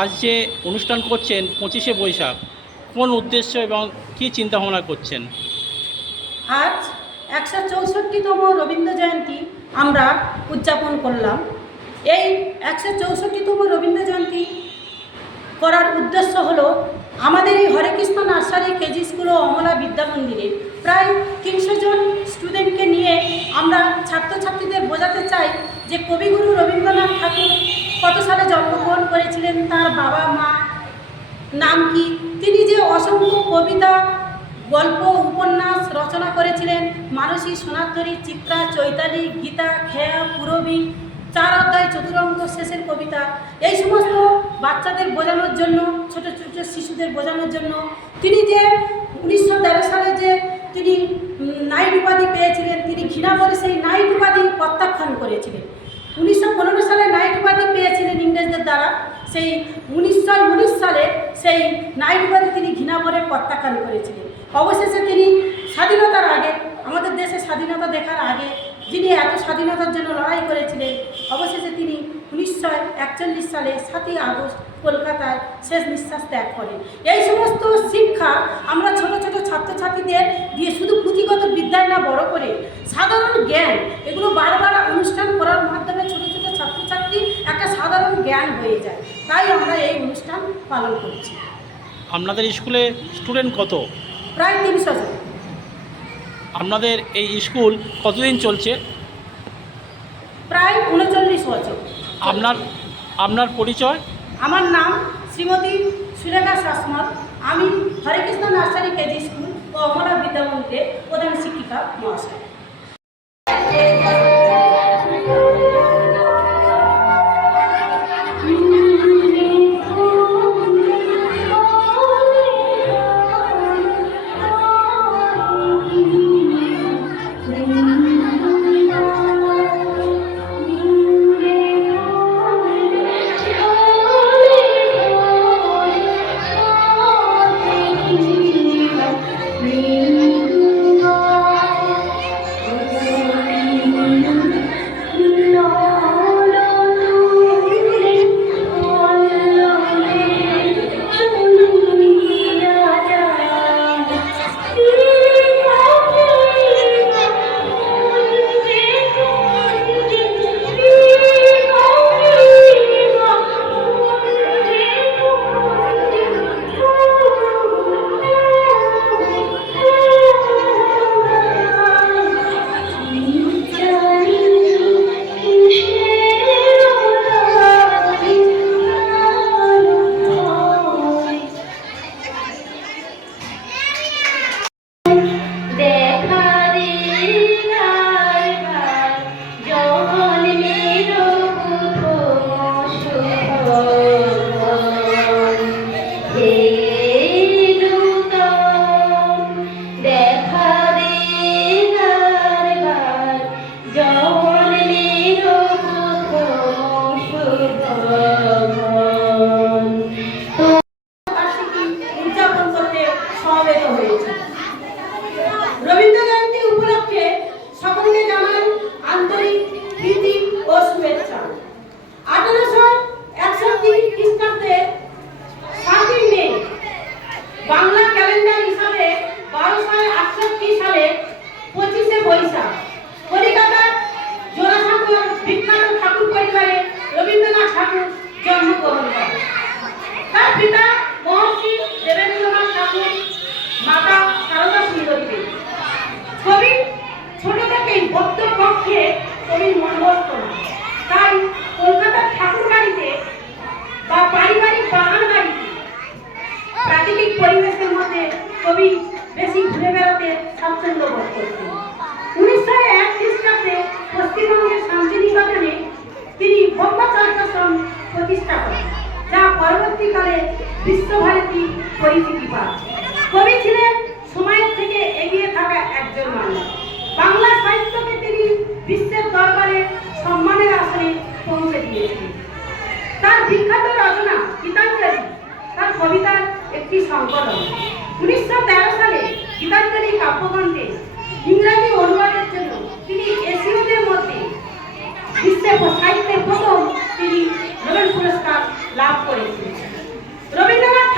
আজ যে অনুষ্ঠান করছেন পঁচিশে বৈশাখ, কোন উদ্দেশ্য এবং কী চিন্তাভাবনা করছেন? আজ একশো চৌষট্টিতম রবীন্দ্র জয়ন্তী আমরা উদযাপন করলাম। এই একশো চৌষট্টিতম রবীন্দ্র জয়ন্তী করার উদ্দেশ্য হলো আমাদের এই হরেকৃষ্ণ নার্সারি কেজি স্কুল ও অমলা বিদ্যা মন্দিরে প্রায় তিনশো জন স্টুডেন্টকে নিয়ে আমরা ছাত্রছাত্রীদের বোঝাতে চাই যে কবিগুরু রবীন্দ্রনাথ ঠাকুর কত সালে জন্মগ্রহণ করেছিলেন, তার বাবা মা নাম কি? তিনি যে অসংখ্য কবিতা, গল্প, উপন্যাস রচনা করেছিলেন, মানসী সোনাধরী চিত্রা, চৈতালি, গীতা, খেয়া, পুরবী, চার অধ্যায় চতুরঙ্গ শেষের কবিতা। এই সমস্ত বাচ্চাদের বোঝানোর জন্য, ছোট ছোট শিশুদের বোঝানোর জন্য তিনি যে উনিশশো তেরো সালে যে তিনি নাইট উপাধি পেয়েছিলেন, তিনি ঘৃণা করে সেই নাইট উপাধি প্রত্যাখ্যান করেছিলেন। উনিশশো পনেরো সালে নাইট উপাধি পেয়েছিলেন ইংরেজদের দ্বারা। সেই উনিশশো উনিশ সালে সেই নাইট উপাধি তিনি ঘৃণা করে প্রত্যাখ্যান করেছিলেন। অবশেষে তিনি স্বাধীনতার আগে, আমাদের দেশে স্বাধীনতা দেখার আগে যিনি এত স্বাধীনতার জন্য লড়াই করেছিলেন, অবশেষে তিনি উনিশশো একচল্লিশ সালে সাতই আগস্ট কলকাতায় শেষ নিঃশ্বাস ত্যাগ করেন। এই সমস্ত শিক্ষা আমরা ছোট ছোট ছাত্রছাত্রীদের দিয়ে শুধু পুঁথিগত বিদ্যায় না বড় করে সাধারণ জ্ঞান এগুলো বারবার অনুষ্ঠান করার মাধ্যমে ছোট ছোট ছাত্রছাত্রী একটা সাধারণ জ্ঞান হয়ে যায়। তাই আমরা এই অনুষ্ঠান পালন করছি। আপনাদের স্কুলে স্টুডেন্ট কত? প্রায় তিনশো জন। আপনাদের এই স্কুল কতদিন চলছে? প্রায় উনচল্লিশ বছর। আপনার আপনার পরিচয়? আমার নাম শ্রীমতী সুরেখা শাসমল আমি হরেকৃষ্ণ নার্সারি কেজি স্কুল ও অমরা বিদ্যামন্দিরের প্রধান শিক্ষিকা মহাশয়। দেখা বিখ্যাত রচনা গীতাঞ্জলি। তার কবিতার একটি সংকলন। উনিশশো তেরো সালে গীতাঞ্জলি কাব্যগ্রন্থে ইংরাজি অনুবাদের জন্য তিনি এশীয়দের মধ্যে বিশ্বে সাহিত্যে প্রথম তিনি নোবেল পুরস্কার লাভ করেছিলেন। রবীন্দ্রনাথ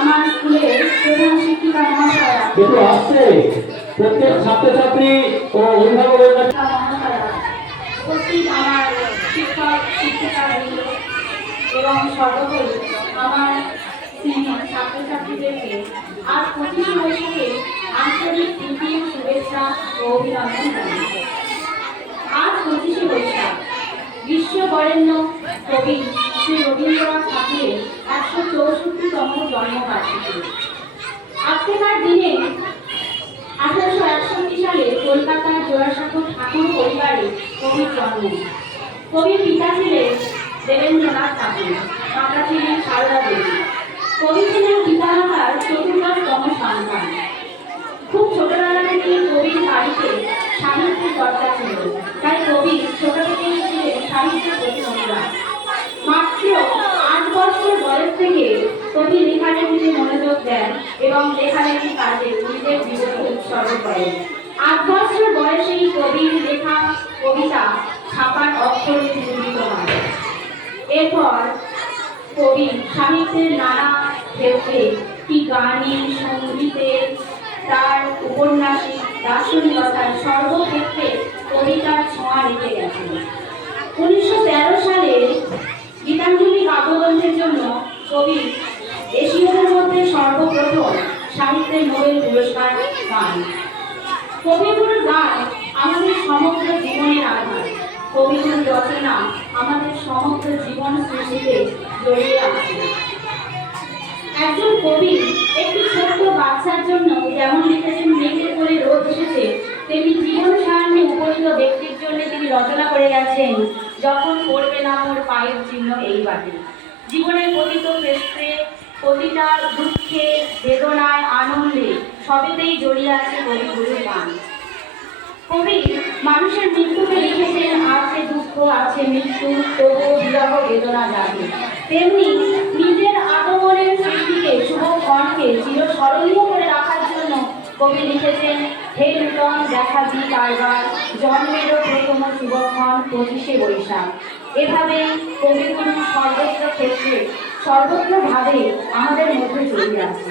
আমার স্কুলের প্রধান শিক্ষিকা মহাশয়া কিন্তু আসছে প্রত্যেক ছাত্রছাত্রী ও অভিভাবকের উপস্থিত আমার শিক্ষক শিক্ষিকাবৃন্দ এবং সর্বোপরি আমার সিনিয়র ছাত্রছাত্রীদেরকে আজ পঁচিশে বৈশাখে আন্তরিক প্রীতি শুভেচ্ছা ও অভিনন্দন জানাই আজ পঁচিশে বৈশাখ বিশ্ব বরেণ্য কবি শ্রী রবীন্দ্রনাথ ঠাকুরের একশো চৌষট্টিতম জন্মবার্ষিকী। আজকেকার দিনে আঠারোশো একষট্টি সালে কলকাতার জোড়াসাঁকো ঠাকুর পরিবারে কবির জন্ম। কবির পিতা ছিলেন দেবেন্দ্রনাথ ঠাকুর, মাতা ছিলেন সারদা দেবী। কবি ছিলেন পিতামাতার চতুর্দশতম সন্তান। খুব ছোটবেলা থেকে কবির বাড়িতে সাহিত্যের চর্চা ছিল। তাই কবি ছোট থেকেই ছিলেন সাহিত্যের প্রতি অনুরাগ মাত্র আট বছর বয়স থেকে কবি লেখালেখিতে মনোযোগ দেন এবং লেখালেখি কাজে নিজের জীবন উৎসর্গ করেন। আট বছর বয়সেই কবির লেখা, কবিতা ছাপার অক্ষরে মুদ্রিত হয় এরপর কবি সাহিত্যের নানা ক্ষেত্রে কি গানে সঙ্গীতে তার উপন্যাসে দার্শনিকতার সর্বক্ষেত্রে কবিতার ছোঁয়া রেখে গেছেন। উনিশশো তেরো সালে গীতাঞ্জলি কাব্যগ্রন্থের জন্য কবি এশীয়দের মধ্যে সর্বপ্রথম সাহিত্যের নোবেল পুরস্কার পান। কবিগুরুর গান আমাদের সমগ্র জীবনের আধার। কবিগুরুর রচনা আমাদের সমগ্র জীবন সৃষ্টিতে জড়িয়ে আছে। একজন কবি একটি ছোট্ট বাচ্চার জন্য যেমন লিখেছেন মেঘে করে রোদ এসেছে তেমনি জীবন সারণী উপনীত ব্যক্তির জন্য তিনি রচনা করে গেছেন যখন পড়বে না মোর পায়ের চিহ্ন এই বাটে। জীবনের প্রতিত ক্ষেত্রে প্রতিটা দুঃখে, বেদনায় আনন্দে সবেতেই জড়িয়ে আছে কবিগুরুর গান। কবি মানুষের মৃত্যুকে লিখেছেন, আছে দুঃখ, আছে মৃত্যু, তবুও বিরহ বেদনা জাগে। তেমনি নিজের আগমনের সৃষ্টিকে শুভ কণ্ঠে চিরস্মরণীয় করে কবি লিখেছেন, হে নূতন দেখা দি কারবার, জন্মেরও প্রথম শুভক্ষণ পঁচিশে বৈশাখ। এভাবে কবিগুরু সর্বত্র ক্ষেত্রে সর্বত্রভাবে আমাদের মধ্যে চলে আছে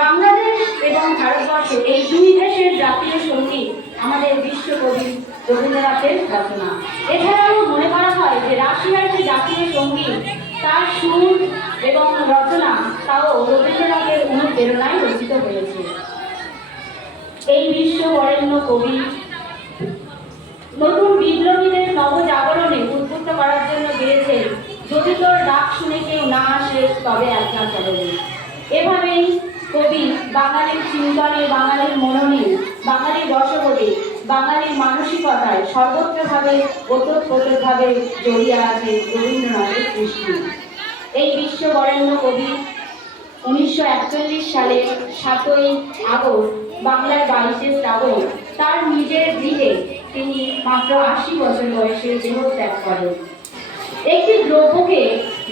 বাংলাদেশ এবং ভারতবর্ষ এই দুই দেশের জাতীয় সংগীত আমাদের বিশ্বকবি রবীন্দ্রনাথের রচনা। এছাড়াও মনে করা হয় যে রাশিয়ার যে জাতীয় সংগীত তার সুর এবং রচনা তাও রবীন্দ্রনাথের অনুপ্রেরণায় রচিত হয়েছে। এই বিশ্ব বরেণ্য কবি। নতুন বিপ্লবীদের নবজাগরণে উদ্বুদ্ধ করার জন্য গিয়েছেন যদি তোর ডাক শুনে কেউ না আসে, তবে একলা চলবে এভাবেই কবি বাঙালির চিন্তনে, বাঙালির মননে, বাঙালির রসবোধে বাঙালির মানসিকতায় সর্বত্রভাবে, ওতপ্রোতভাবে জড়িয়ে আছে রবীন্দ্রনাথের সৃষ্টি এই বিশ্ব বরেণ্য কবি উনিশশো একচল্লিশ সালে সাতই আগস্ট বাংলার বাইশে শ্রাবণ, তার নিজের গৃহে তিনি মাত্র আশি বছর বয়সে দেহত্যাগ করেন। একটি দ্রব্যকে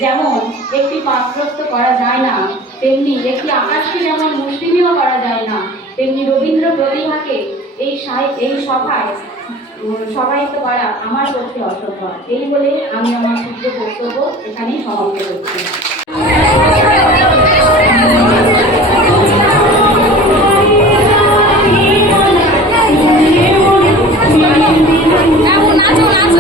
যেমন একটি পাত্রস্থ করা যায় না, তেমনি একটি আকাশকে যেমন মুসলিমীয় করা যায় না, তেমনি রবীন্দ্র প্রতিভাকে এই এই সভায় সমাহিত করা আমার পক্ষে অসম্ভব। এই বলে আমি আমার ক্ষুদ্র বক্তব্য এখানেই সমাপ্ত করছি। 就拿起